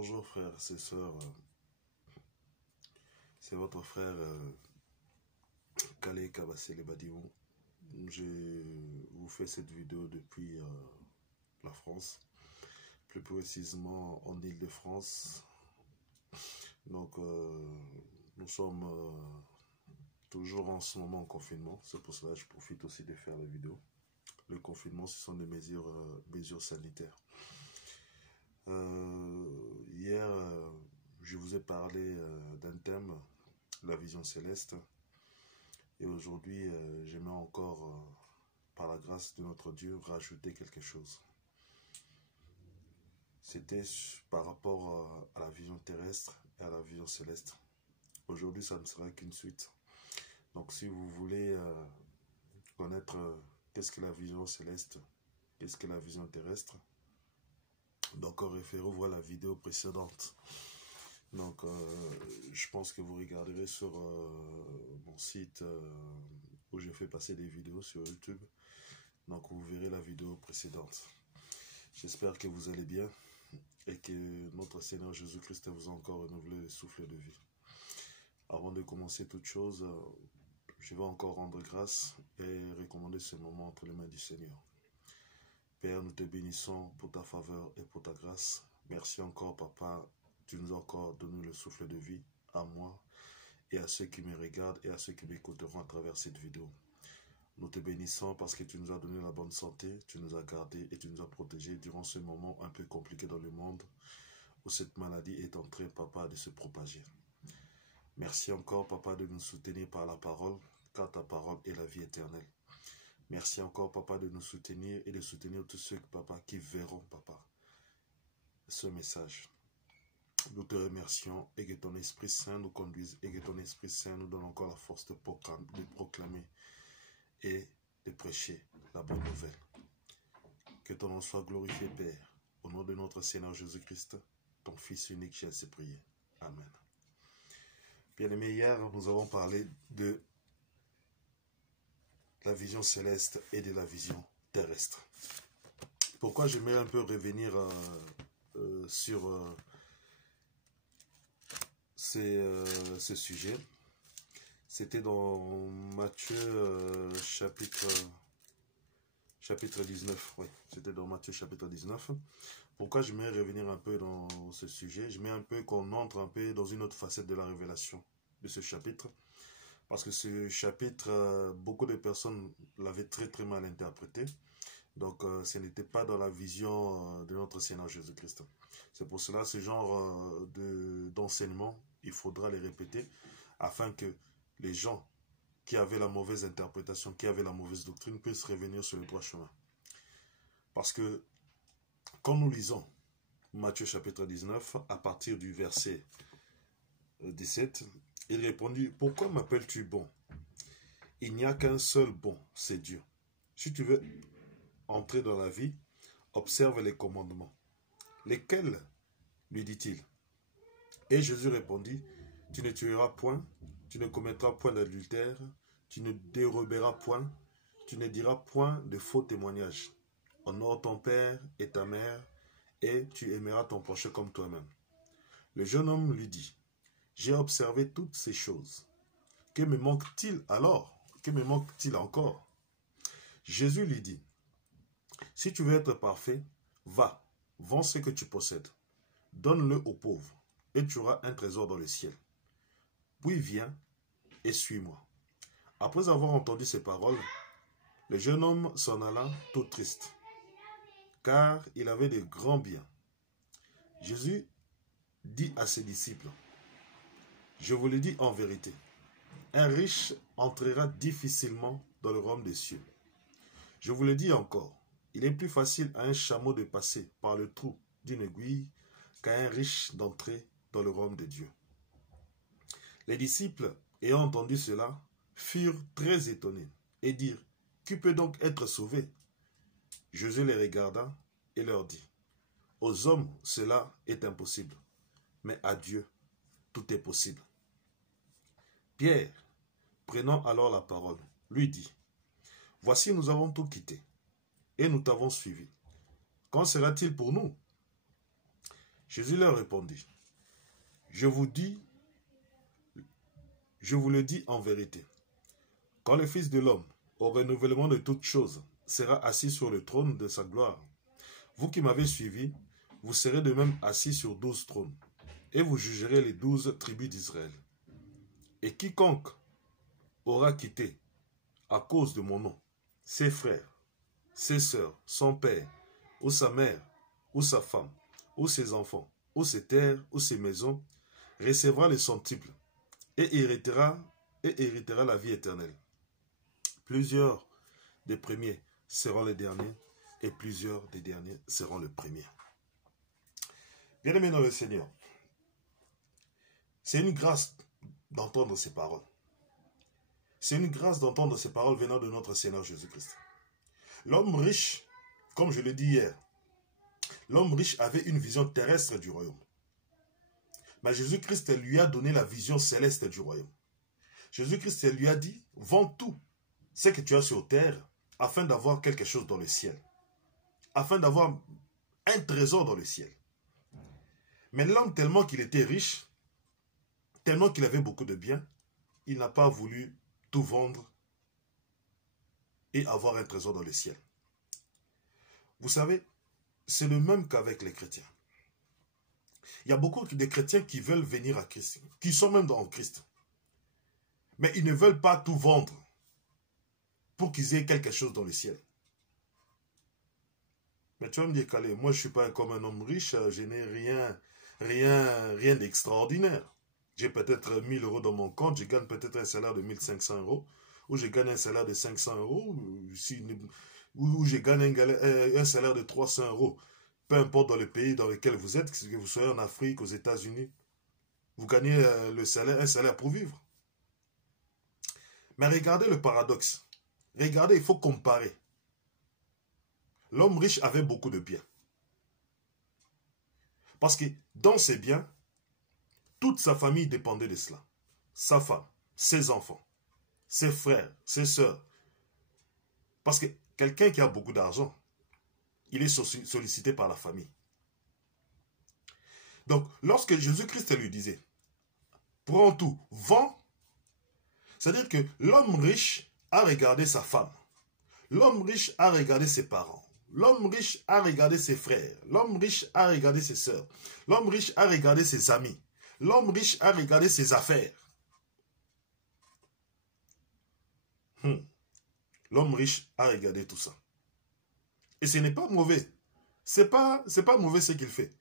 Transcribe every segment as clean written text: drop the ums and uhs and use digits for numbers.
Bonjour frères et sœurs, c'est votre frère Kale Kabassele Badiou. Je vous fais cette vidéo depuis la France, plus précisément en Île-de-France. Donc nous sommes toujours en ce moment en confinement, c'est pour cela que je profite aussi de faire la vidéo. Le confinement, ce sont des mesures sanitaires. Hier, je vous ai parlé d'un thème, la vision céleste. Et aujourd'hui, j'aimerais encore, par la grâce de notre Dieu, rajouter quelque chose. C'était par rapport à la vision terrestre et à la vision céleste. Aujourd'hui, ça ne sera qu'une suite. Donc, si vous voulez connaître qu'est-ce que la vision céleste, qu'est-ce que la vision terrestre, donc référez-vous à la vidéo précédente. Donc je pense que vous regarderez sur mon site où je fais passer des vidéos sur YouTube. Donc vous verrez la vidéo précédente. J'espère que vous allez bien et que notre Seigneur Jésus-Christ vous a encore renouvelé le souffle de vie. Avant de commencer toute chose, je vais encore rendre grâce et recommander ce moment entre les mains du Seigneur. Père, nous te bénissons pour ta faveur et pour ta grâce. Merci encore, Papa. Tu nous as encore donné le souffle de vie à moi et à ceux qui me regardent et à ceux qui m'écouteront à travers cette vidéo. Nous te bénissons parce que tu nous as donné la bonne santé, tu nous as gardés et tu nous as protégés durant ce moment un peu compliqué dans le monde où cette maladie est en train, Papa, de se propager. Merci encore, Papa, de nous soutenir par la parole, car ta parole est la vie éternelle. Merci encore, Papa, de nous soutenir et de soutenir tous ceux, Papa, qui verront, Papa, ce message. Nous te remercions et que ton Esprit Saint nous conduise et que ton Esprit Saint nous donne encore la force de proclamer et de prêcher la bonne nouvelle. Que ton nom soit glorifié, Père, au nom de notre Seigneur Jésus-Christ, ton Fils unique, j'ai assez prié. Amen. Bien-aimés, hier, nous avons parlé de la vision céleste et de la vision terrestre. Pourquoi j'aimerais un peu revenir sur ce sujet? C'était dans Matthieu chapitre 19. Oui, c'était dans Matthieu chapitre 19. Pourquoi j'aimerais revenir un peu dans ce sujet? J'aimerais un peu qu'on entre un peu dans une autre facette de la révélation de ce chapitre. Parce que ce chapitre, beaucoup de personnes l'avaient très mal interprété. Donc, ce n'était pas dans la vision de notre Seigneur Jésus-Christ. C'est pour cela, ce genre d'enseignement, il faudra les répéter afin que les gens qui avaient la mauvaise interprétation, qui avaient la mauvaise doctrine, puissent revenir sur le droit chemin. Parce que, quand nous lisons Matthieu chapitre 19, à partir du verset 17, il répondit, « Pourquoi m'appelles-tu bon? Il n'y a qu'un seul bon, c'est Dieu. Si tu veux entrer dans la vie, observe les commandements. » Lesquels, lui dit-il. Et Jésus répondit, « Tu ne tueras point, tu ne commettras point d'adultère, tu ne déroberas point, tu ne diras point de faux témoignages. Honore ton père et ta mère, et tu aimeras ton prochain comme toi-même. » Le jeune homme lui dit, « J'ai observé toutes ces choses. Que me manque-t-il alors? Que me manque-t-il encore? » Jésus lui dit, « Si tu veux être parfait, va, vends ce que tu possèdes, donne-le aux pauvres, et tu auras un trésor dans le ciel. Puis viens et suis-moi. » Après avoir entendu ces paroles, le jeune homme s'en alla tout triste, car il avait de grands biens. Jésus dit à ses disciples, « Je vous le dis en vérité, un riche entrera difficilement dans le royaume des cieux. Je vous le dis encore, il est plus facile à un chameau de passer par le trou d'une aiguille qu'à un riche d'entrer dans le royaume de Dieu. » Les disciples, ayant entendu cela, furent très étonnés et dirent, « Qui peut donc être sauvé? » Jésus les regarda et leur dit, « Aux hommes, cela est impossible, mais à Dieu, tout est possible. » Pierre, prenant alors la parole, lui dit, « Voici, nous avons tout quitté, et nous t'avons suivi. Qu'en sera-t-il pour nous? » Jésus leur répondit, je vous le dis en vérité, quand le Fils de l'homme, au renouvellement de toutes choses, sera assis sur le trône de sa gloire, vous qui m'avez suivi, vous serez de même assis sur 12 trônes, et vous jugerez les 12 tribus d'Israël. Et quiconque aura quitté, à cause de mon nom, ses frères, ses sœurs, son père, ou sa mère, ou sa femme, ou ses enfants, ou ses terres, ou ses maisons, recevra le centuple, et héritera la vie éternelle. Plusieurs des premiers seront les derniers, et plusieurs des derniers seront les premiers. Bien-aimés dans le Seigneur, c'est une grâce d'entendre ces paroles. C'est une grâce d'entendre ces paroles venant de notre Seigneur Jésus-Christ. L'homme riche, comme je l'ai dit hier, l'homme riche avait une vision terrestre du royaume. Mais Jésus-Christ lui a donné la vision céleste du royaume. Jésus-Christ lui a dit, vends tout ce que tu as sur terre afin d'avoir quelque chose dans le ciel. Afin d'avoir un trésor dans le ciel. Mais l'homme, tellement qu'il était riche, tellement qu'il avait beaucoup de biens, il n'a pas voulu tout vendre et avoir un trésor dans le ciel. Vous savez, c'est le même qu'avec les chrétiens. Il y a beaucoup de chrétiens qui veulent venir à Christ, qui sont même dans Christ. Mais ils ne veulent pas tout vendre pour qu'ils aient quelque chose dans le ciel. Mais tu vas me dire, Calais, moi je ne suis pas comme un homme riche, je n'ai rien d'extraordinaire. J'ai peut-être 1000 euros dans mon compte, je gagne peut-être un salaire de 1500 euros, ou je gagne un salaire de 500 euros, ou je gagne un salaire de 300 euros. Peu importe dans le pays dans lequel vous êtes, que vous soyez en Afrique, aux États-Unis, vous gagnez un salaire pour vivre. Mais regardez le paradoxe. Regardez, il faut comparer. L'homme riche avait beaucoup de biens. Parce que dans ses biens, toute sa famille dépendait de cela. Sa femme, ses enfants, ses frères, ses sœurs. Parce que quelqu'un qui a beaucoup d'argent, il est sollicité par la famille. Donc, lorsque Jésus-Christ lui disait, prends tout, vends, c'est-à-dire que l'homme riche a regardé sa femme. L'homme riche a regardé ses parents. L'homme riche a regardé ses frères. L'homme riche a regardé ses sœurs. L'homme riche a regardé ses amis. L'homme riche a regardé ses affaires. L'homme riche a regardé tout ça. Et ce n'est pas mauvais. C'est pas mauvais ce qu'il fait.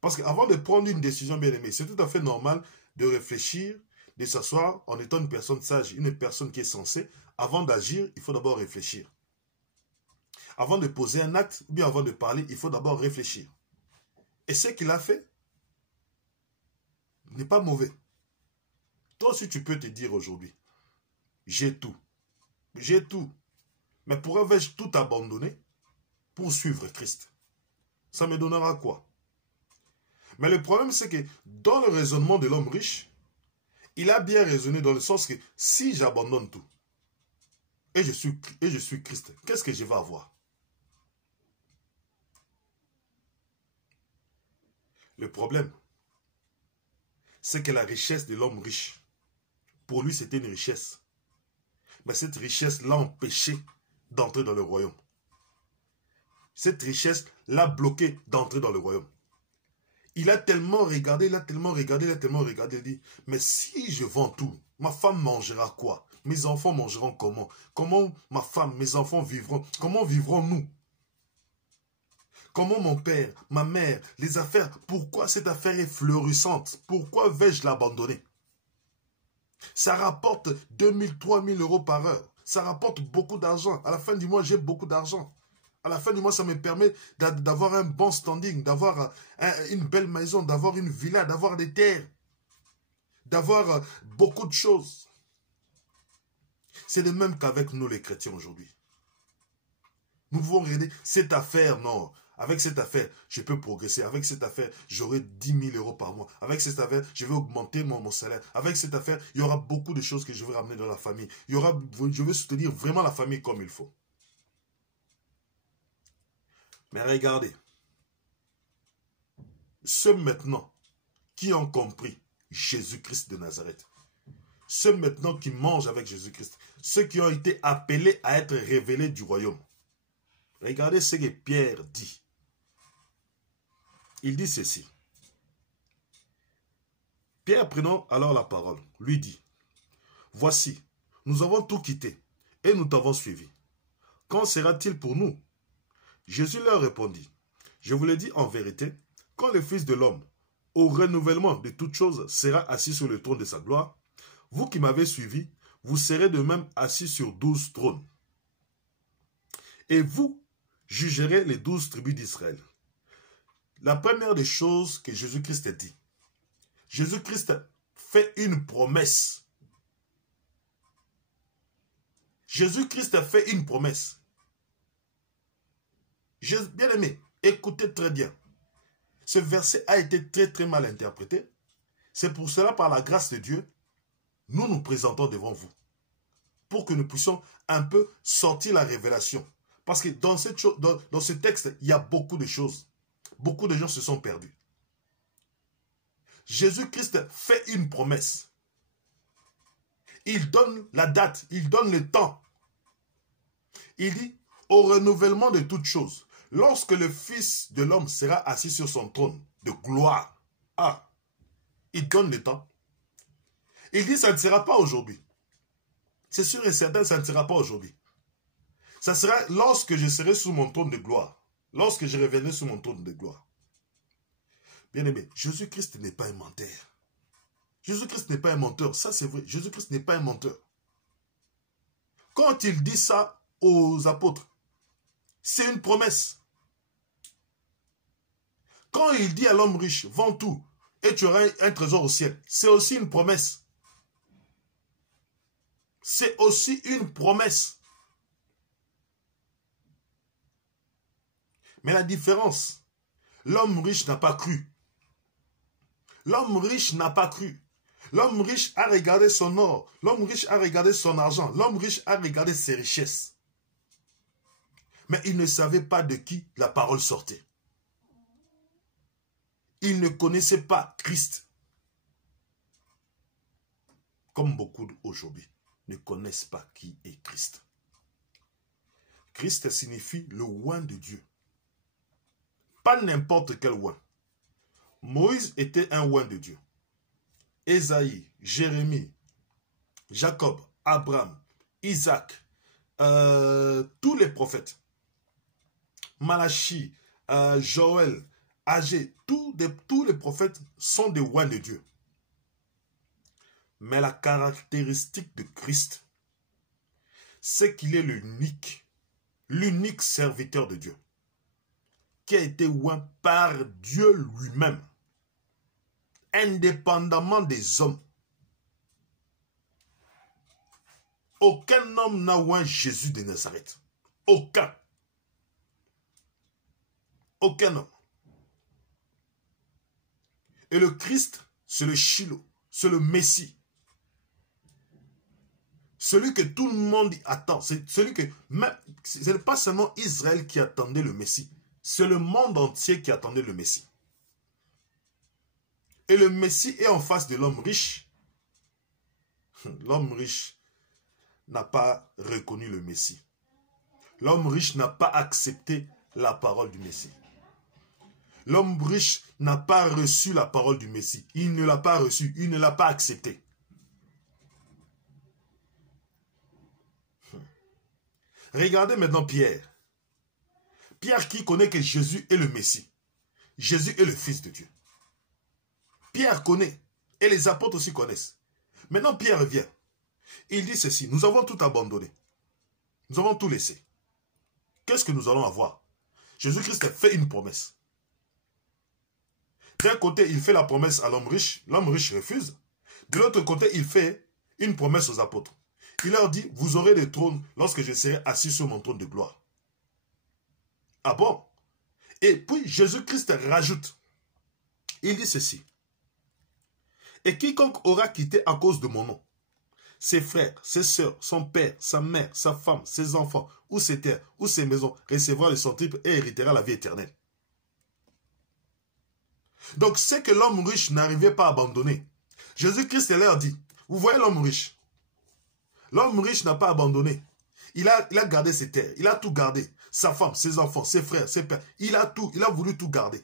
Parce qu'avant de prendre une décision bien aimée, c'est tout à fait normal de réfléchir, de s'asseoir en étant une personne sage, une personne qui est sensée. Avant d'agir, il faut d'abord réfléchir. Avant de poser un acte, ou bien avant de parler, il faut d'abord réfléchir. Et ce qu'il a fait n'est pas mauvais. Toi aussi, tu peux te dire aujourd'hui, j'ai tout. J'ai tout. Mais pourquoi vais-je tout abandonner pour suivre Christ? Ça me donnera quoi? Mais le problème, c'est que dans le raisonnement de l'homme riche, il a bien raisonné dans le sens que si j'abandonne tout, et je suis Christ, qu'est-ce que je vais avoir? Le problème, c'est que la richesse de l'homme riche, pour lui c'était une richesse. Mais cette richesse l'a empêché d'entrer dans le royaume. Cette richesse l'a bloqué d'entrer dans le royaume. Il a tellement regardé, il dit, mais si je vends tout, ma femme mangera quoi? Mes enfants mangeront comment? Comment ma femme, mes enfants vivront? Comment vivrons-nous? Comment mon père, ma mère, les affaires, pourquoi cette affaire est florissante? Pourquoi vais-je l'abandonner? Ça rapporte 2000, 3000 euros par heure. Ça rapporte beaucoup d'argent. À la fin du mois, j'ai beaucoup d'argent. À la fin du mois, ça me permet d'avoir un bon standing, d'avoir une belle maison, d'avoir une villa, d'avoir des terres, d'avoir beaucoup de choses. C'est le même qu'avec nous les chrétiens aujourd'hui. Nous pouvons regarder cette affaire, non. Avec cette affaire, je peux progresser. Avec cette affaire, j'aurai 10 000 euros par mois. Avec cette affaire, je vais augmenter mon salaire. Avec cette affaire, il y aura beaucoup de choses que je vais ramener dans la famille. Je vais soutenir vraiment la famille comme il faut. Mais regardez. ceux maintenant qui ont compris Jésus-Christ de Nazareth, ceux maintenant qui mangent avec Jésus-Christ, ceux qui ont été appelés à être révélés du royaume. Regardez ce que Pierre dit. Il dit ceci. Pierre, prenant alors la parole, lui dit, « Voici, nous avons tout quitté et nous t'avons suivi. Quand sera-t-il pour nous ?» Jésus leur répondit, « Je vous l'ai dit en vérité, quand le Fils de l'homme, au renouvellement de toutes choses, sera assis sur le trône de sa gloire, vous qui m'avez suivi, vous serez de même assis sur 12 trônes. Et vous jugerez les 12 tribus d'Israël. » La première des choses que Jésus-Christ a dit, Jésus-Christ fait une promesse. Jésus-Christ a fait une promesse. Bien-aimé, écoutez très bien. Ce verset a été très mal interprété. C'est pour cela, par la grâce de Dieu, nous nous présentons devant vous. Pour que nous puissions un peu sortir la révélation. Parce que dans ce texte, il y a beaucoup de choses. Beaucoup de gens se sont perdus. Jésus-Christ fait une promesse. Il donne la date, il donne le temps. Il dit, au renouvellement de toutes choses, lorsque le Fils de l'homme sera assis sur son trône de gloire, il donne le temps. Il dit, ça ne sera pas aujourd'hui. C'est sûr et certain, ça ne sera pas aujourd'hui. Ça sera lorsque je serai sous mon trône de gloire. Lorsque je reviendrai sous mon trône de gloire. Bien-aimé, Jésus-Christ n'est pas un menteur. Jésus-Christ n'est pas un menteur, ça c'est vrai. Jésus-Christ n'est pas un menteur. Quand il dit ça aux apôtres, c'est une promesse. Quand il dit à l'homme riche, vends tout et tu auras un trésor au ciel, c'est aussi une promesse. C'est aussi une promesse. Mais la différence, l'homme riche n'a pas cru. L'homme riche n'a pas cru. L'homme riche a regardé son or. L'homme riche a regardé son argent. L'homme riche a regardé ses richesses. Mais il ne savait pas de qui la parole sortait. Il ne connaissait pas Christ. Comme beaucoup aujourd'hui ne connaissent pas qui est Christ. Christ signifie le oint de Dieu. Pas n'importe quel oint. Moïse était un oint de Dieu. Ésaïe, Jérémie, Jacob, Abraham, Isaac, tous les prophètes, Malachie, Joël, Agé, tous les prophètes sont des oints de Dieu. Mais la caractéristique de Christ, c'est qu'il est l'unique serviteur de Dieu, qui a été oint par Dieu lui-même, indépendamment des hommes. Aucun homme n'a oint Jésus de Nazareth. Aucun. Aucun homme. Et le Christ, c'est le Shiloh, c'est le Messie. Celui que tout le monde attend. C'est celui que, ce n'est pas seulement Israël qui attendait le Messie. C'est le monde entier qui attendait le Messie. Et le Messie est en face de l'homme riche. L'homme riche n'a pas reconnu le Messie. L'homme riche n'a pas accepté la parole du Messie. L'homme riche n'a pas reçu la parole du Messie. Il ne l'a pas reçue, il ne l'a pas acceptée. Regardez maintenant Pierre. Pierre qui connaît que Jésus est le Messie. Jésus est le Fils de Dieu. Pierre connaît, et les apôtres aussi connaissent. Maintenant Pierre vient. Il dit ceci, nous avons tout abandonné. Nous avons tout laissé. Qu'est-ce que nous allons avoir? Jésus-Christ a fait une promesse. D'un côté, il fait la promesse à l'homme riche refuse. De l'autre côté, il fait une promesse aux apôtres. Il leur dit, vous aurez des trônes lorsque je serai assis sur mon trône de gloire. Ah bon? Et puis Jésus-Christ rajoute, il dit ceci. Et quiconque aura quitté à cause de mon nom, ses frères, ses sœurs, son père, sa mère, sa femme, ses enfants, ou ses terres, ou ses maisons, recevra le centuple et héritera la vie éternelle. Donc, c'est que l'homme riche n'arrivait pas à abandonner. Jésus-Christ leur dit, vous voyez l'homme riche. L'homme riche n'a pas abandonné. Il a gardé ses terres. Il a tout gardé. Sa femme, ses enfants, ses frères, ses pères. Il a tout. Il a voulu tout garder.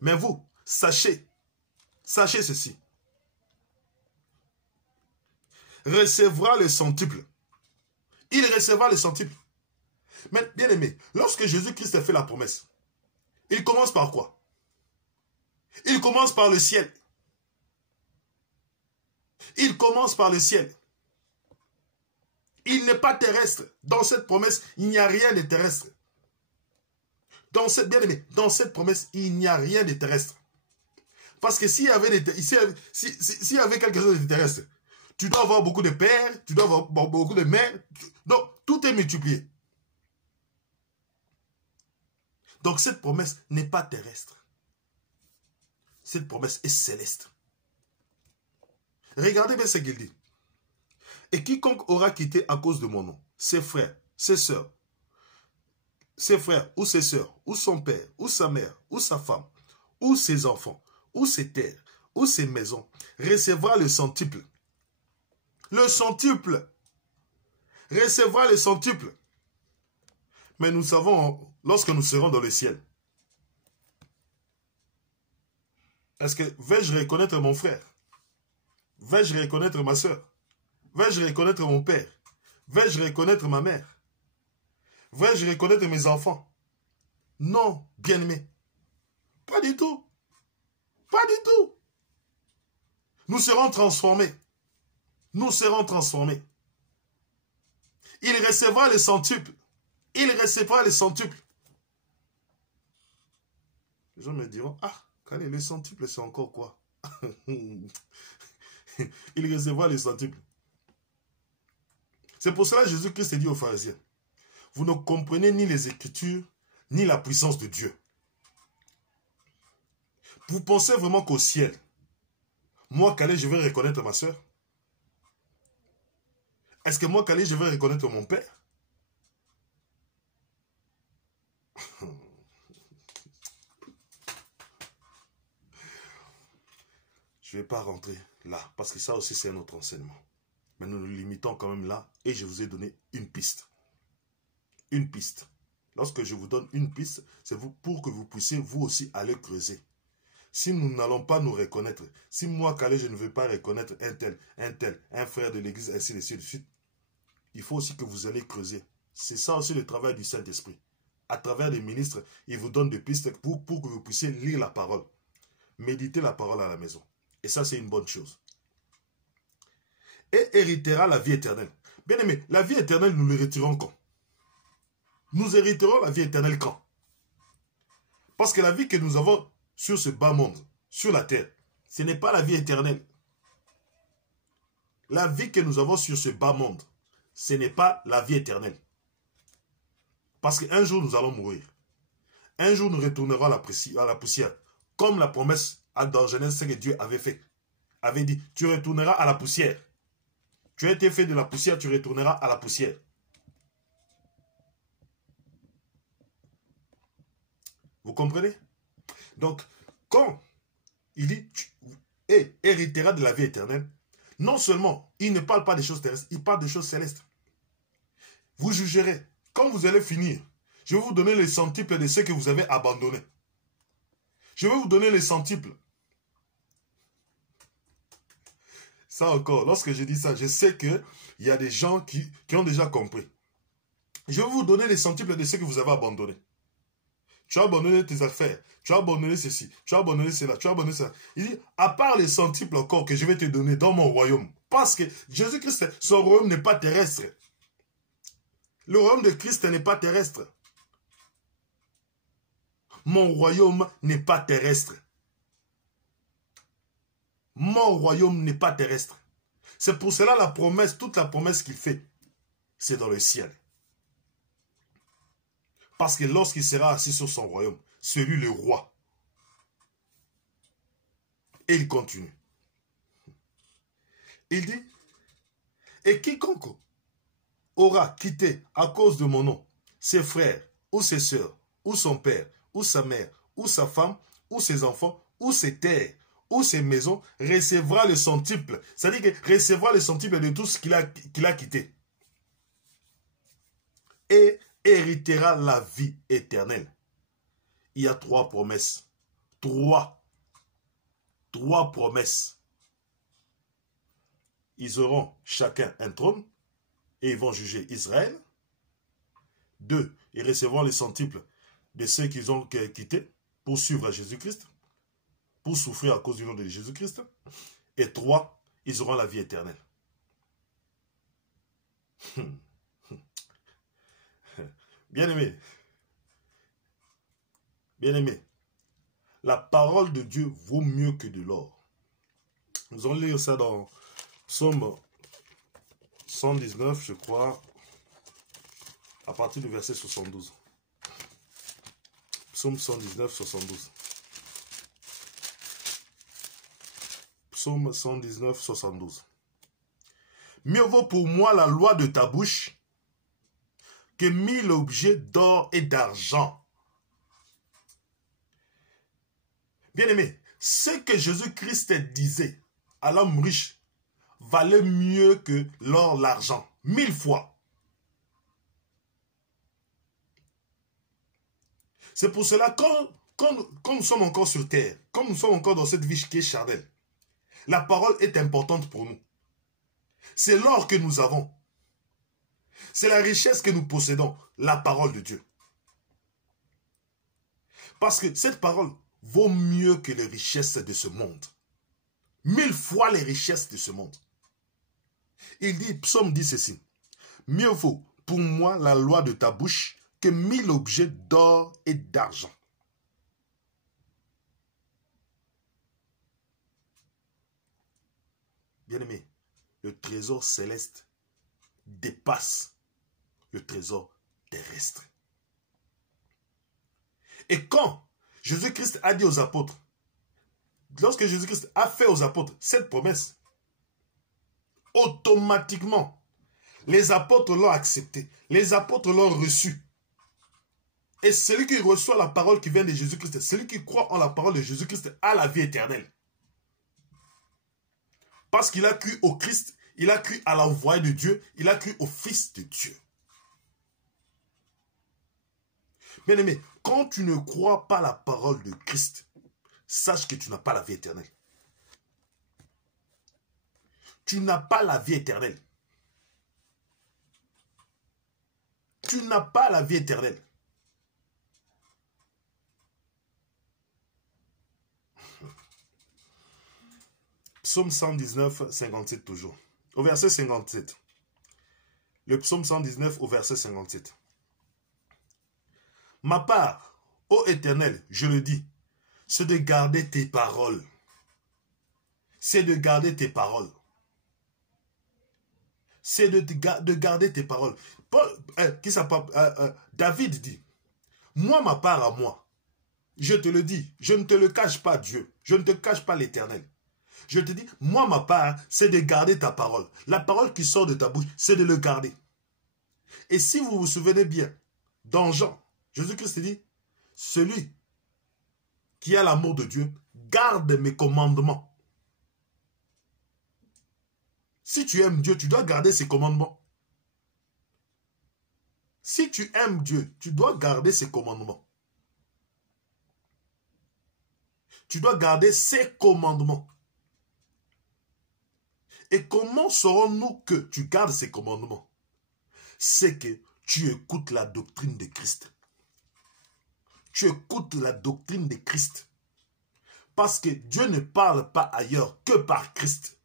Mais vous, sachez ceci. Recevra le centuple. Il recevra le centuple. Mais bien aimé, lorsque Jésus-Christ a fait la promesse, il commence par quoi? Il commence par le ciel. Il commence par le ciel. Il n'est pas terrestre. Dans cette promesse, il n'y a rien de terrestre. Bien-aimé, dans cette promesse, il n'y a rien de terrestre. Parce que s'il y avait quelque chose de terrestre, tu dois avoir beaucoup de pères, tu dois avoir beaucoup de mères. Donc, tout est multiplié. Donc, cette promesse n'est pas terrestre. Cette promesse est céleste. Regardez bien ce qu'il dit. Et quiconque aura quitté à cause de mon nom, ses frères, ses sœurs, ou ses sœurs, ou son père, ou sa mère, ou sa femme, ou ses enfants, ou ses terres, ou ses maisons, recevra le centuple. Le centuple. Recevra le centuple. Mais nous savons, lorsque nous serons dans le ciel, est-ce que vais-je reconnaître mon frère? Vais-je reconnaître ma sœur? Vais-je reconnaître mon père? Vais-je reconnaître ma mère? Vais-je reconnaître mes enfants? Non, bien-aimé. Pas du tout. Pas du tout. Nous serons transformés. Nous serons transformés. Il recevra le centuple. Il recevra le centuple. Les gens me diront, ah, Kale, le centuple, c'est encore quoi? Il recevra le centuple. C'est pour cela que Jésus-Christ dit aux pharisiens, vous ne comprenez ni les Écritures, ni la puissance de Dieu. Vous pensez vraiment qu'au ciel, moi, Kale, je vais reconnaître ma soeur? Est-ce que moi, Kale, je vais reconnaître mon père? Je ne vais pas rentrer là, parce que ça aussi, c'est un autre enseignement. Mais nous nous limitons quand même là, et je vous ai donné une piste. Une piste. Lorsque je vous donne une piste, c'est pour que vous puissiez vous aussi aller creuser. Si nous n'allons pas nous reconnaître, si moi, Kale, je ne veux pas reconnaître un frère de l'église, ainsi de suite, il faut aussi que vous allez creuser. C'est ça aussi le travail du Saint-Esprit. À travers les ministres, il vous donne des pistes pour que vous puissiez lire la parole. Méditer la parole à la maison. Et ça, c'est une bonne chose. Et héritera la vie éternelle. Bien aimé, la vie éternelle, nous l'hériterons quand? Nous hériterons la vie éternelle quand? Parce que la vie que nous avons sur ce bas monde, sur la terre, ce n'est pas la vie éternelle. La vie que nous avons sur ce bas monde, ce n'est pas la vie éternelle. Parce qu'un jour, nous allons mourir. Un jour, nous retournerons à la poussière. Comme la promesse dans Genèse, ce que Dieu avait fait. Avait dit, tu retourneras à la poussière. Tu as été fait de la poussière, tu retourneras à la poussière. Vous comprenez? Donc, quand il dit, et héritera de la vie éternelle, non seulement, il ne parle pas des choses terrestres, il parle des choses célestes. Vous jugerez. Quand vous allez finir, je vais vous donner les centuples de ce que vous avez abandonné. Je vais vous donner les centuples. Ça encore, lorsque je dis ça, je sais qu'il y a des gens qui ont déjà compris. Je vais vous donner les centuples de ce que vous avez abandonné. Tu as abandonné tes affaires, tu as abandonné ceci, tu as abandonné cela, tu as abandonné cela. Il dit, à part les centuples encore que je vais te donner dans mon royaume, parce que Jésus-Christ, son royaume n'est pas terrestre. Le royaume de Christ n'est pas terrestre. Mon royaume n'est pas terrestre. Mon royaume n'est pas terrestre. C'est pour cela la promesse, toute la promesse qu'il fait, c'est dans le ciel. Parce que lorsqu'il sera assis sur son royaume, c'est lui le roi. Et il continue. Il dit, et quiconque aura quitté à cause de mon nom ses frères ou ses sœurs, ou son père, ou sa mère, ou sa femme, ou ses enfants, ou ses terres, ou ses maisons, recevra le centuple. C'est-à-dire que recevra le centuple de tout ce qu'il a quitté. Et héritera la vie éternelle. Il y a 3 promesses. 3 promesses. Ils auront chacun un trône et ils vont juger Israël. 2, ils recevront les centuples de ceux qu'ils ont quittés pour suivre Jésus-Christ, pour souffrir à cause du nom de Jésus-Christ. Et 3, ils auront la vie éternelle. Bien-aimé, la parole de Dieu vaut mieux que de l'or. Nous allons lire ça dans Psaume 119, je crois, à partir du verset 72. Psaume 119, 72. Psaume 119, 72. Mieux vaut pour moi la loi de ta bouche que 1000 objets d'or et d'argent. Bien-aimé, ce que Jésus-Christ disait à l'homme riche valait mieux que l'or, l'argent. 1000 fois. C'est pour cela, quand nous sommes encore sur terre, quand nous sommes encore dans cette vie qui est charnelle, la parole est importante pour nous. C'est l'or que nous avons. C'est la richesse que nous possédons, la parole de Dieu. Parce que cette parole vaut mieux que les richesses de ce monde. 1000 fois les richesses de ce monde. Il dit, Psaume dit ceci, mieux vaut pour moi la loi de ta bouche que 1000 objets d'or et d'argent. Bien-aimé, le trésor céleste dépasse le trésor terrestre. Et quand Jésus-Christ a dit aux apôtres, lorsque Jésus-Christ a fait aux apôtres cette promesse, automatiquement, les apôtres l'ont accepté, les apôtres l'ont reçu. Et celui qui reçoit la parole qui vient de Jésus-Christ, celui qui croit en la parole de Jésus-Christ a la vie éternelle. Parce qu'il a cru au Christ, il a cru à l'envoyé de Dieu, il a cru au Fils de Dieu. Bien-aimé, quand tu ne crois pas la parole de Christ, sache que tu n'as pas la vie éternelle. Tu n'as pas la vie éternelle. Tu n'as pas la vie éternelle. Psaume 119, 57 toujours. Au verset 57. Le psaume 119 au verset 57. Ma part, ô Éternel, je le dis, c'est de garder tes paroles. C'est de garder tes paroles. C'est de garder tes paroles. David dit, moi, ma part à moi, je te le dis, je ne te le cache pas, Dieu. Je ne te cache pas l'Éternel. Je te dis, moi, ma part, c'est de garder ta parole. La parole qui sort de ta bouche, c'est de le garder. Et si vous vous souvenez bien, dans Jean, Jésus-Christ dit, celui qui a l'amour de Dieu, garde mes commandements. Si tu aimes Dieu, tu dois garder ses commandements. Si tu aimes Dieu, tu dois garder ses commandements. Tu dois garder ses commandements. Et comment saurons-nous que tu gardes ses commandements? C'est que tu écoutes la doctrine de Christ. Tu écoutes la doctrine de Christ. Parce que Dieu ne parle pas ailleurs que par Christ.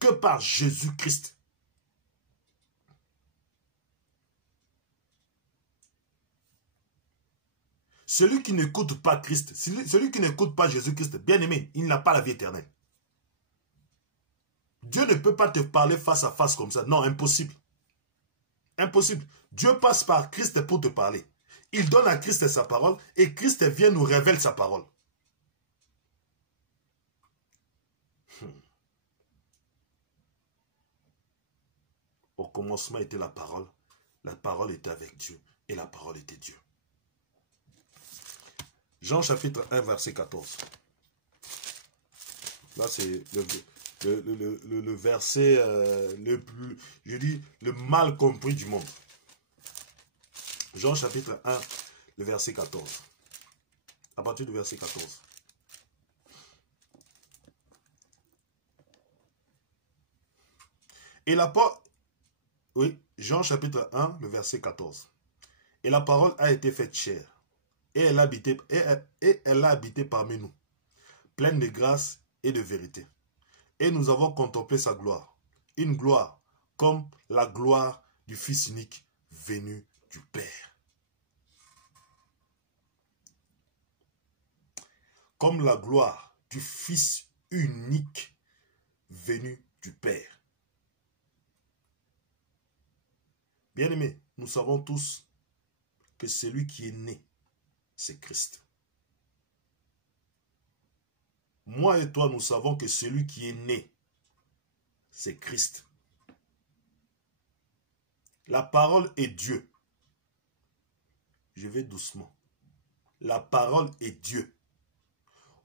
Que par Jésus-Christ. Celui qui n'écoute pas Christ, celui qui n'écoute pas Jésus-Christ, bien aimé, il n'a pas la vie éternelle. Dieu ne peut pas te parler face à face comme ça. Non, impossible. Impossible. Dieu passe par Christ pour te parler. Il donne à Christ sa parole et Christ vient nous révéler sa parole. Au commencement était la parole était avec Dieu et la parole était Dieu. Jean chapitre 1, verset 14. Là, c'est le verset le plus, je dis, le mal compris du monde. Jean chapitre 1, le verset 14. À partir du verset 14. Et la parole, oui, Jean chapitre 1, le verset 14. Et la parole a été faite chair, et elle a habité parmi nous, pleine de grâce et de vérité. Et nous avons contemplé sa gloire, une gloire comme la gloire du Fils unique venu du Père. Comme la gloire du Fils unique venu du Père. Bien-aimés, nous savons tous que celui qui est né, c'est Christ. Moi et toi, nous savons que celui qui est né, c'est Christ. La parole est Dieu. Je vais doucement. La parole est Dieu.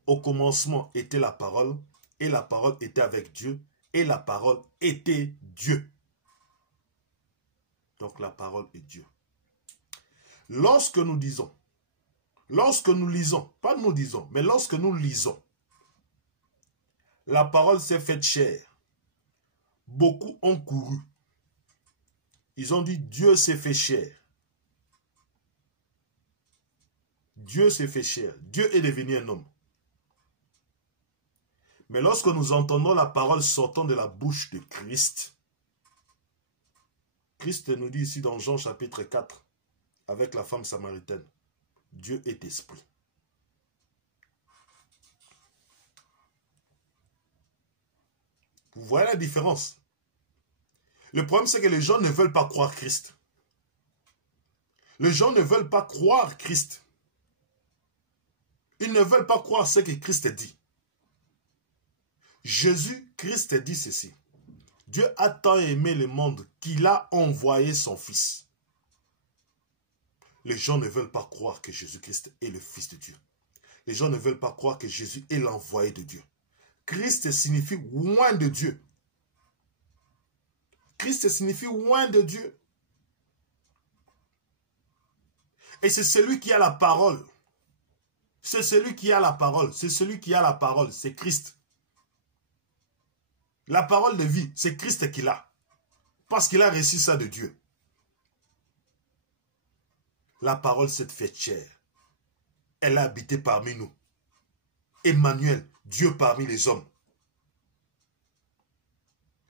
Au commencement était la parole, et la parole était avec Dieu, et la parole était Dieu. Donc la parole est Dieu. Lorsque nous disons, pas nous disons, mais lorsque nous lisons, la parole s'est faite chair. Beaucoup ont couru. Ils ont dit, Dieu s'est fait chair. Dieu s'est fait chair. Dieu est devenu un homme. Mais lorsque nous entendons la parole sortant de la bouche de Christ, Christ nous dit ici dans Jean chapitre 4, avec la femme samaritaine, Dieu est esprit. Vous voyez la différence? Le problème, c'est que les gens ne veulent pas croire Christ. Les gens ne veulent pas croire Christ. Ils ne veulent pas croire ce que Christ dit. Jésus-Christ dit ceci. Dieu a tant aimé le monde qu'il a envoyé son Fils. Les gens ne veulent pas croire que Jésus-Christ est le Fils de Dieu. Les gens ne veulent pas croire que Jésus est l'envoyé de Dieu. Christ signifie loin de Dieu. Christ signifie loin de Dieu. Et c'est celui qui a la parole. C'est celui qui a la parole. C'est celui qui a la parole. C'est Christ. La parole de vie, c'est Christ qui l'a. Parce qu'il a reçu ça de Dieu. La parole s'est faite chair. Elle a habité parmi nous. Emmanuel, Dieu parmi les hommes.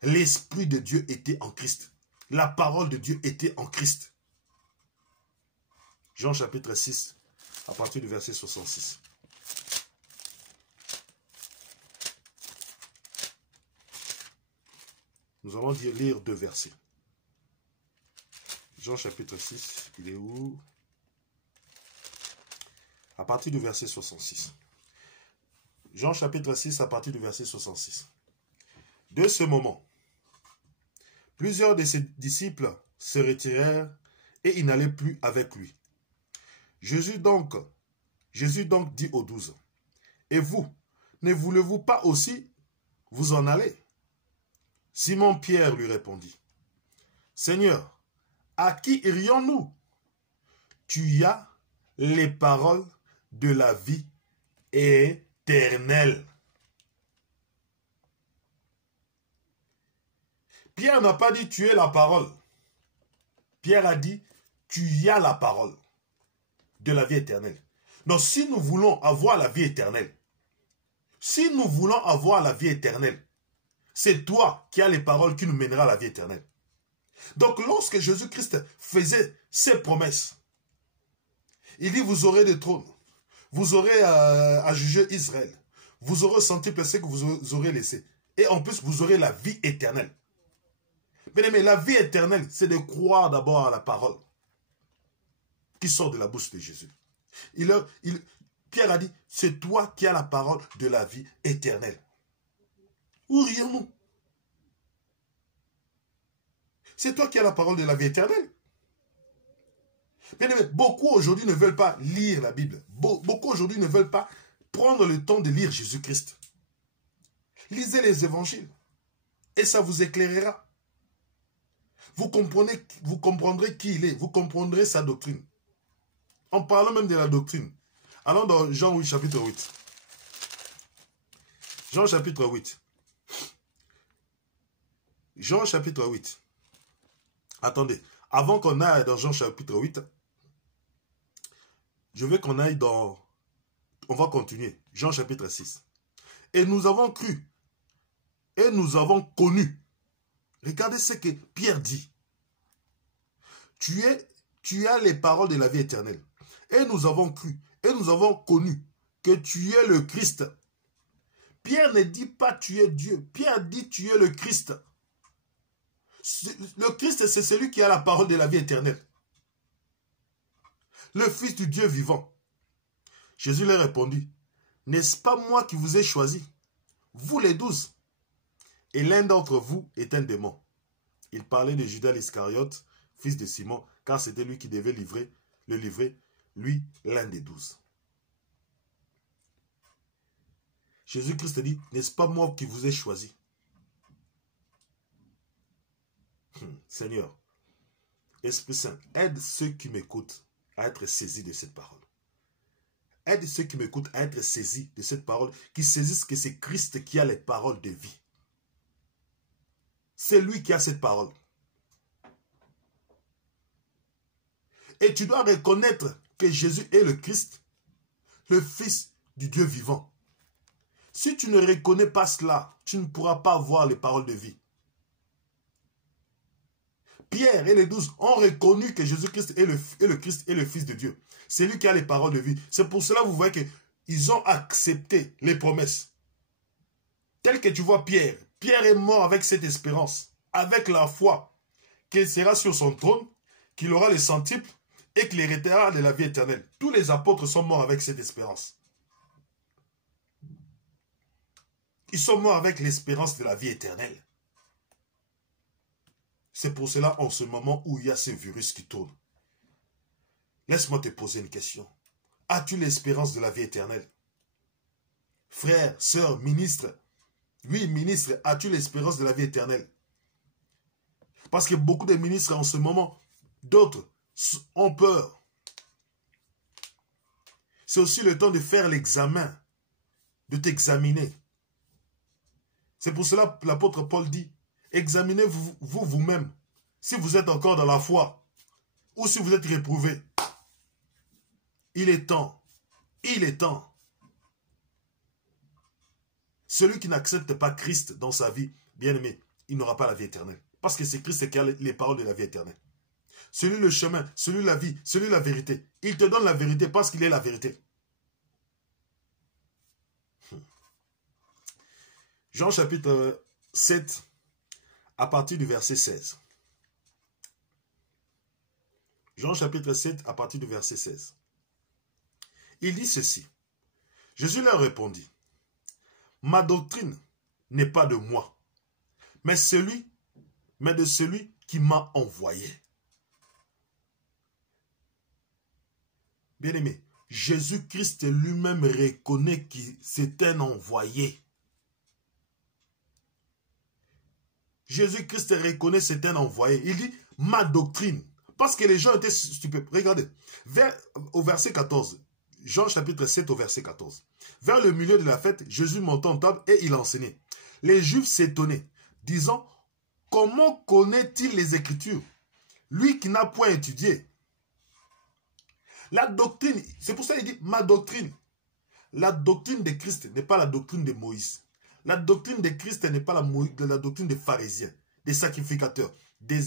L'Esprit de Dieu était en Christ. La parole de Dieu était en Christ. Jean chapitre 6, à partir du verset 66. Nous allons lire deux versets. Jean chapitre 6, il est où? À partir du verset 66. Jean chapitre 6, à partir du verset 66. De ce moment, plusieurs de ses disciples se retirèrent et ils n'allaient plus avec lui. Jésus donc dit aux 12, « Et vous, ne voulez-vous pas aussi vous en aller ?» Simon-Pierre lui répondit, « Seigneur, à qui irions-nous? Tu as les paroles de la vie éternelle. » Pierre n'a pas dit « tu es la parole ». Pierre a dit « tu as la parole de la vie éternelle ». Donc si nous voulons avoir la vie éternelle, c'est toi qui as les paroles qui nous mènera à la vie éternelle. Donc lorsque Jésus-Christ faisait ses promesses, il dit vous aurez des trônes, vous aurez à juger Israël, vous aurez senti ce que vous aurez laissé, et en plus vous aurez la vie éternelle. Mais la vie éternelle, c'est de croire d'abord à la parole qui sort de la bouche de Jésus. Pierre a dit, c'est toi qui as la parole de la vie éternelle. Où irions-nous? C'est toi qui as la parole de la vie éternelle. Bien aimé, beaucoup aujourd'hui ne veulent pas lire la Bible. Beaucoup aujourd'hui ne veulent pas prendre le temps de lire Jésus-Christ. Lisez les évangiles et ça vous éclairera. Vous comprendrez qui il est, vous comprendrez sa doctrine. En parlant même de la doctrine, allons dans Jean 8, chapitre 8. Jean chapitre 8. Jean chapitre 8. Attendez, avant qu'on aille dans Jean chapitre 8, je veux qu'on aille dans... On va continuer. Jean chapitre 6. Et nous avons cru. Et nous avons connu. Regardez ce que Pierre dit. Tu as les paroles de la vie éternelle. Et nous avons cru. Et nous avons connu que tu es le Christ. Pierre ne dit pas tu es Dieu. Pierre dit tu es le Christ. Le Christ, c'est celui qui a la parole de la vie éternelle. Le Fils du Dieu vivant. Jésus leur répondit, n'est-ce pas moi qui vous ai choisi, vous les 12, et l'un d'entre vous est un démon. Il parlait de Judas l'Iscariote, fils de Simon, car c'était lui qui devait le livrer, lui, l'un des 12. Jésus-Christ dit, n'est-ce pas moi qui vous ai choisi? Seigneur, Esprit Saint, aide ceux qui m'écoutent à être saisis de cette parole. Aide ceux qui m'écoutent à être saisis de cette parole, qui saisissent que c'est Christ qui a les paroles de vie. C'est lui qui a cette parole. Et tu dois reconnaître que Jésus est le Christ, le Fils du Dieu vivant. Si tu ne reconnais pas cela, tu ne pourras pas voir les paroles de vie. Pierre et les 12 ont reconnu que Jésus-Christ est le Christ et le Fils de Dieu. C'est lui qui a les paroles de vie. C'est pour cela que vous voyez qu'ils ont accepté les promesses. Tel que tu vois Pierre. Pierre est mort avec cette espérance, avec la foi qu'il sera sur son trône, qu'il aura les centiples et qu'il héritera de la vie éternelle. Tous les apôtres sont morts avec cette espérance. Ils sont morts avec l'espérance de la vie éternelle. C'est pour cela, en ce moment où il y a ce virus qui tourne, laisse-moi te poser une question. As-tu l'espérance de la vie éternelle? Frère, sœur, ministre, oui, ministre, as-tu l'espérance de la vie éternelle? Parce que beaucoup de ministres en ce moment, d'autres ont peur. C'est aussi le temps de faire l'examen, de t'examiner. C'est pour cela que l'apôtre Paul dit, examinez-vous vous-même, si vous êtes encore dans la foi, ou si vous êtes réprouvé. Il est temps. Il est temps. Celui qui n'accepte pas Christ dans sa vie, bien aimé, il n'aura pas la vie éternelle. Parce que c'est Christ qui a les paroles de la vie éternelle. Celui le chemin, celui la vie, celui la vérité. Il te donne la vérité parce qu'il est la vérité. Jean chapitre 7, à partir du verset 16. Jean chapitre 7, à partir du verset 16. Il dit ceci. Jésus leur répondit, ma doctrine n'est pas de moi, mais de celui qui m'a envoyé. Bien-aimé, Jésus-Christ lui-même reconnaît que c'est un envoyé. Jésus-Christ reconnaît que c'est un envoyé. Il dit, ma doctrine. Parce que les gens étaient stupéfaits. Regardez, au verset 14, Jean chapitre 7 au verset 14. Vers le milieu de la fête, Jésus monta en table et il enseignait. Les Juifs s'étonnaient, disant, comment connaît-il les Écritures? Lui qui n'a point étudié. La doctrine, c'est pour ça qu'il dit, ma doctrine. La doctrine de Christ n'est pas la doctrine de Moïse. La doctrine de Christ n'est pas la doctrine des pharisiens, des sacrificateurs, des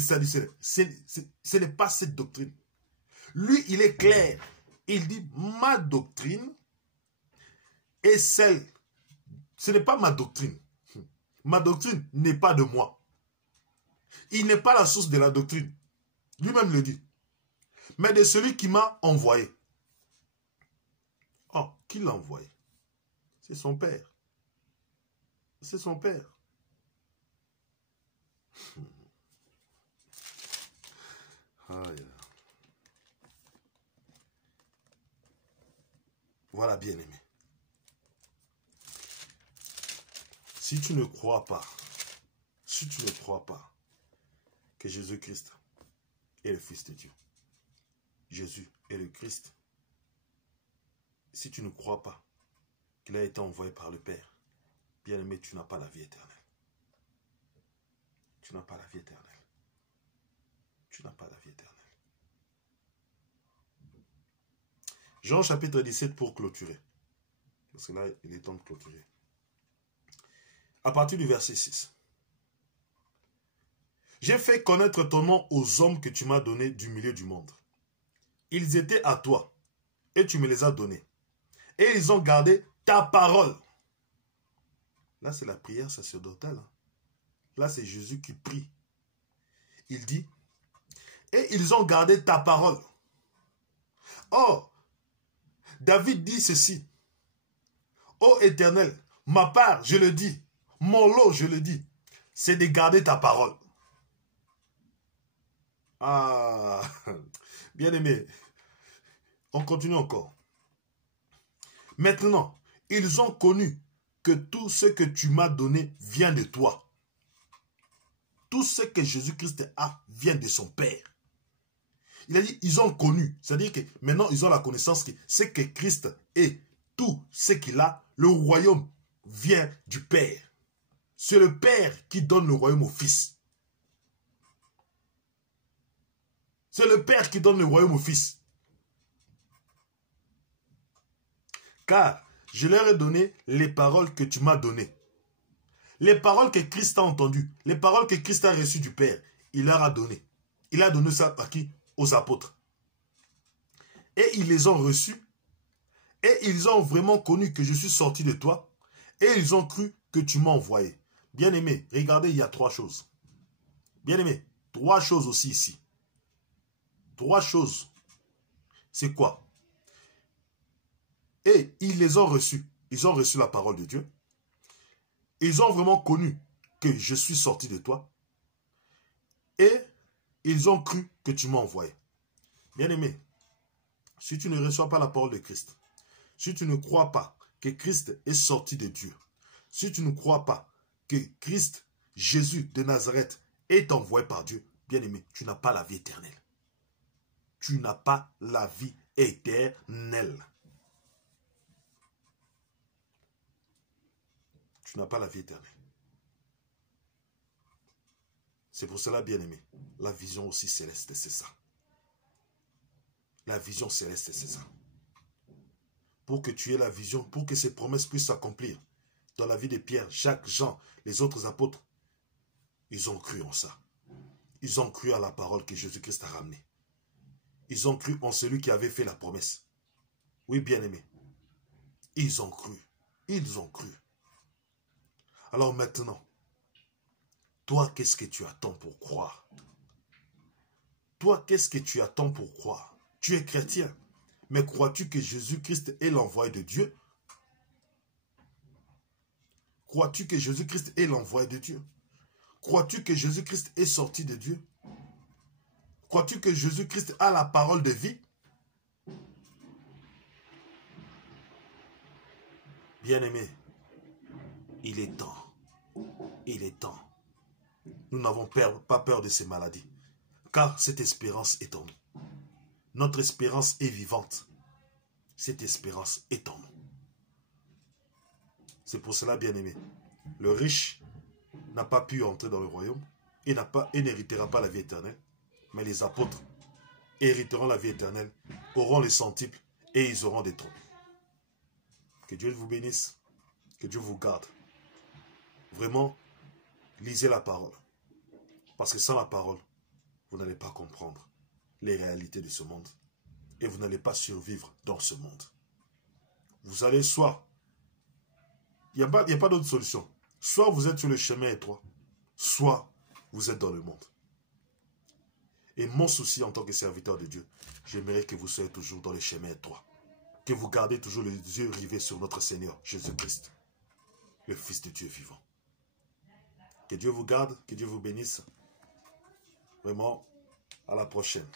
sadducéens. Ce n'est pas cette doctrine. Lui, il est clair. Il dit, ma doctrine est celle. Ce n'est pas ma doctrine. Ma doctrine n'est pas de moi. Il n'est pas la source de la doctrine. Lui-même le dit. Mais de celui qui m'a envoyé. Oh, qui l'a envoyé? C'est son père. C'est son père. Voilà, bien-aimé. Si tu ne crois pas, que Jésus-Christ est le Fils de Dieu, Jésus est le Christ, si tu ne crois pas qu'il a été envoyé par le Père, bien-aimé, tu n'as pas la vie éternelle. Tu n'as pas la vie éternelle. Tu n'as pas la vie éternelle. Jean chapitre 17 pour clôturer. Parce que là, il est temps de clôturer. À partir du verset 6. J'ai fait connaître ton nom aux hommes que tu m'as donnés du milieu du monde. Ils étaient à toi et tu me les as donnés. Et ils ont gardé ta parole. Là, c'est la prière sacerdotale. Là, c'est Jésus qui prie. Il dit, et ils ont gardé ta parole. Or, David dit ceci. Ô Éternel, ma part, je le dis, mon lot, je le dis, c'est de garder ta parole. Ah, bien aimé, on continue encore. Maintenant, ils ont connu que tout ce que tu m'as donné vient de toi. Tout ce que Jésus-Christ a vient de son Père. Il a dit, ils ont connu. C'est-à-dire que maintenant, ils ont la connaissance que ce que Christ est, tout ce qu'il a, le royaume vient du Père. C'est le Père qui donne le royaume au Fils. C'est le Père qui donne le royaume au Fils. Car je leur ai donné les paroles que tu m'as données. Les paroles que Christ a entendues, les paroles que Christ a reçues du Père, il leur a donné. Il a donné ça à qui? Aux apôtres. Et ils les ont reçus. Et ils ont vraiment connu que je suis sorti de toi. Et ils ont cru que tu m'as envoyé. Bien-aimé, regardez, il y a 3 choses. Bien-aimé, 3 choses aussi ici. 3 choses. C'est quoi? Et ils les ont reçus. Ils ont reçu la parole de Dieu. Ils ont vraiment connu que je suis sorti de toi. Et ils ont cru que tu m'as envoyé. Bien-aimé, si tu ne reçois pas la parole de Christ, si tu ne crois pas que Christ est sorti de Dieu, si tu ne crois pas que Christ, Jésus de Nazareth, est envoyé par Dieu, bien-aimé, tu n'as pas la vie éternelle. Tu n'as pas la vie éternelle. Tu n'as pas la vie éternelle. C'est pour cela, bien-aimé, la vision aussi céleste, c'est ça. La vision céleste, c'est ça. Pour que tu aies la vision, pour que ces promesses puissent s'accomplir dans la vie de Pierre, Jacques, Jean, les autres apôtres, ils ont cru en ça. Ils ont cru à la parole que Jésus-Christ a ramenée. Ils ont cru en celui qui avait fait la promesse. Oui, bien-aimé. Ils ont cru. Ils ont cru. Alors maintenant, toi, qu'est-ce que tu attends pour croire? Toi, qu'est-ce que tu attends pour croire? Tu es chrétien, mais crois-tu que Jésus-Christ est l'envoyé de Dieu? Crois-tu que Jésus-Christ est l'envoyé de Dieu? Crois-tu que Jésus-Christ est sorti de Dieu? Crois-tu que Jésus-Christ a la parole de vie? Bien-aimé, il est temps. Il est temps. Nous n'avons pas peur de ces maladies, car cette espérance est en nous. Notre espérance est vivante. Cette espérance est en nous. C'est pour cela, bien-aimé, le riche n'a pas pu entrer dans le royaume et n'héritera pas la vie éternelle, mais les apôtres hériteront la vie éternelle, auront les centiples et ils auront des trônes. Que Dieu vous bénisse, que Dieu vous garde. Vraiment, lisez la parole. Parce que sans la parole, vous n'allez pas comprendre les réalités de ce monde. Et vous n'allez pas survivre dans ce monde. Vous allez soit... Il n'y a pas d'autre solution. Soit vous êtes sur le chemin étroit, soit vous êtes dans le monde. Et mon souci en tant que serviteur de Dieu, j'aimerais que vous soyez toujours dans le chemin étroit. Que vous gardez toujours les yeux rivés sur notre Seigneur Jésus-Christ, le Fils de Dieu vivant. Que Dieu vous garde, que Dieu vous bénisse. Vraiment, à la prochaine.